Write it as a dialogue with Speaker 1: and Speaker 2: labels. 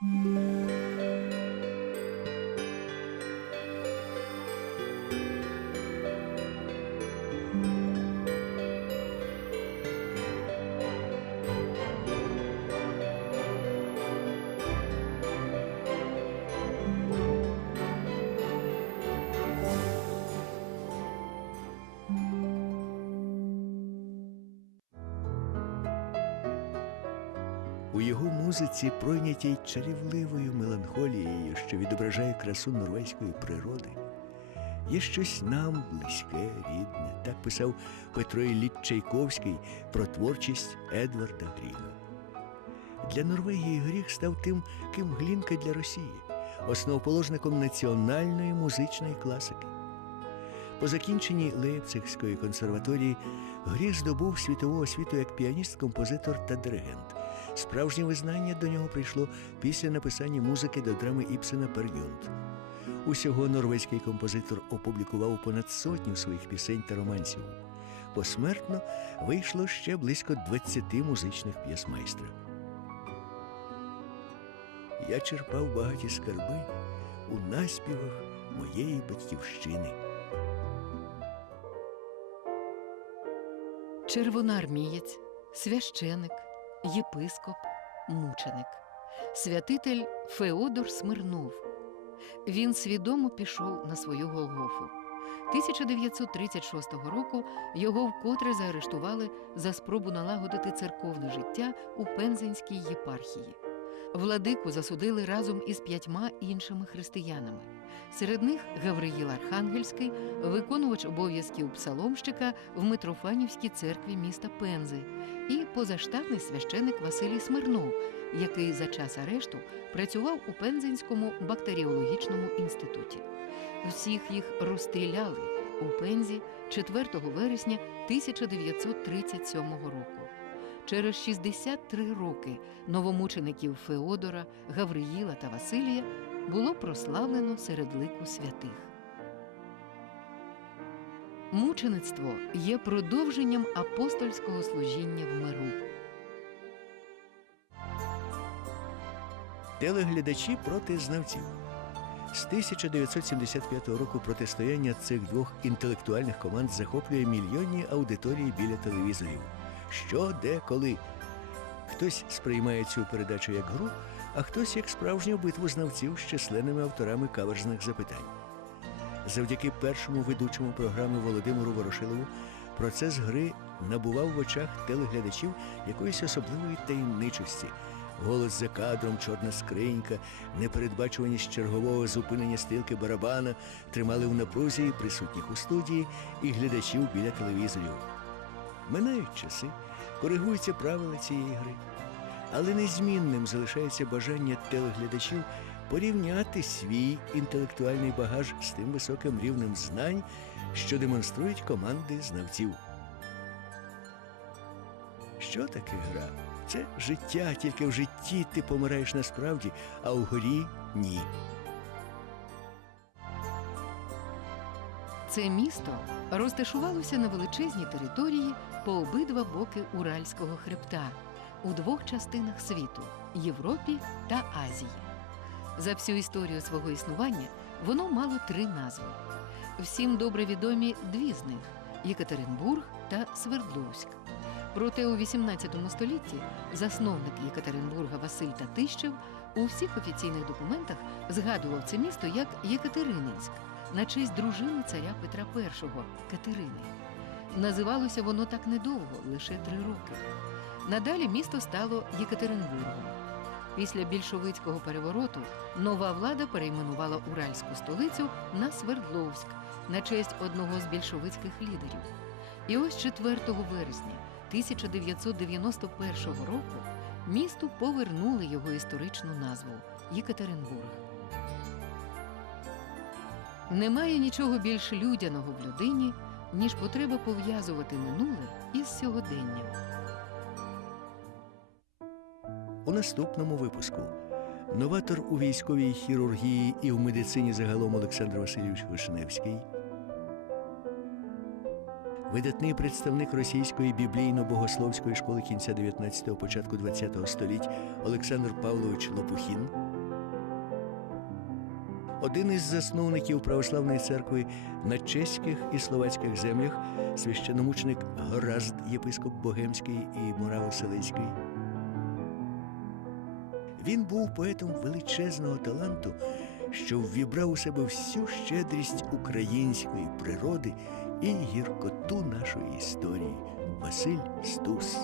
Speaker 1: Música У його музиці, пройнятій чарівливою меланхолією, що відображає красу норвезької природи, є щось нам близьке, рідне. Так писав Петро Ілліч Чайковський про творчість Едварда Гріга. Для Норвегії Гріг став тим, ким Глінка для Росії, основоположником національної музичної класики. По закінченні Лейпцигської консерваторії Гріг здобув світову освіту як піаніст, композитор та диригент. Справжнє визнання до нього прийшло після написання музики до драми Іпсена Пергюнд. Усього норвезький композитор опублікував понад сотню своїх пісень та романсів. Посмертно вийшло ще близько 20 музичних п'єс майстра. Я черпав багаті скарби у наспівах моєї батьківщини.
Speaker 2: Червоноармієць, священик, єпископ, мученик, святитель Феодор Смирнов. Він свідомо пішов на свою Голгофу. 1936 року його вкотре заарештували за спробу налагодити церковне життя у Пензенській єпархії. Владику засудили разом із п'ятьма іншими християнами. Серед них Гавриїл Архангельський, виконувач обов'язків псаломщика в Митрофанівській церкві міста Пензи, і позаштатний священик Василій Смирнов, який за час арешту працював у Пензенському бактеріологічному інституті. Всіх їх розстріляли у Пензі 4 вересня 1937 року. Через 63 роки новомучеників Феодора, Гавриїла та Василія було прославлено серед лику святих. Мучеництво є продовженням апостольського служіння в миру.
Speaker 1: Телеглядачі проти знавців. З 1975 року протистояння цих двох інтелектуальних команд захоплює мільйонні аудиторії біля телевізорів. Що, де, коли. Хтось сприймає цю передачу як гру, а хтось як справжню битву знавців з численними авторами каверзних запитань. Завдяки першому ведучому програми Володимиру Ворошилову процес гри набував в очах телеглядачів якоїсь особливої таємничості. Голос за кадром, чорна скринька, непередбачуваність чергового зупинення стрілки барабана тримали в напрузі присутніх у студії і глядачів біля телевізорів. Минають часи, коригуються правила цієї гри, але незмінним залишається бажання телеглядачів порівняти свій інтелектуальний багаж з тим високим рівнем знань, що демонструють команди знавців. Що таке гра? Це життя, тільки в житті ти помираєш насправді, а у горі ні.
Speaker 2: Це місто розташувалося на величезній території по обидва боки Уральського хребта у двох частинах світу Європі та Азії. За всю історію свого існування воно мало три назви. Всім добре відомі дві з них Єкатеринбург та Свердловськ. Проте у XVIII столітті засновник Єкатеринбурга Василь Татищев у всіх офіційних документах згадував це місто як Єкатерининськ на честь дружини царя Петра І Катерини. Називалося воно так недовго, лише три роки. Надалі місто стало Єкатеринбургом. Після більшовицького перевороту нова влада перейменувала уральську столицю на Свердловськ на честь одного з більшовицьких лідерів. І ось 4 вересня 1991 року місту повернули його історичну назву Єкатеринбург. Немає нічого більш людяного в людині, ніж потреба пов'язувати минуле із сьогоденням.
Speaker 1: У наступному випуску. Новатор у військовій хірургії і в медицині загалом Олександр Васильович Вишневський, видатний представник російської біблійно-богословської школи кінця 19-го, початку 20-го століть Олександр Павлович Лопухін, один із засновників православної церкви на чеських і словацьких землях, священомученик Горазд, єпископ Богемський і Мураво-Селицький. Він був поетом величезного таланту, що ввібрав у себе всю щедрість української природи і гіркоту нашої історії. Василь Стус.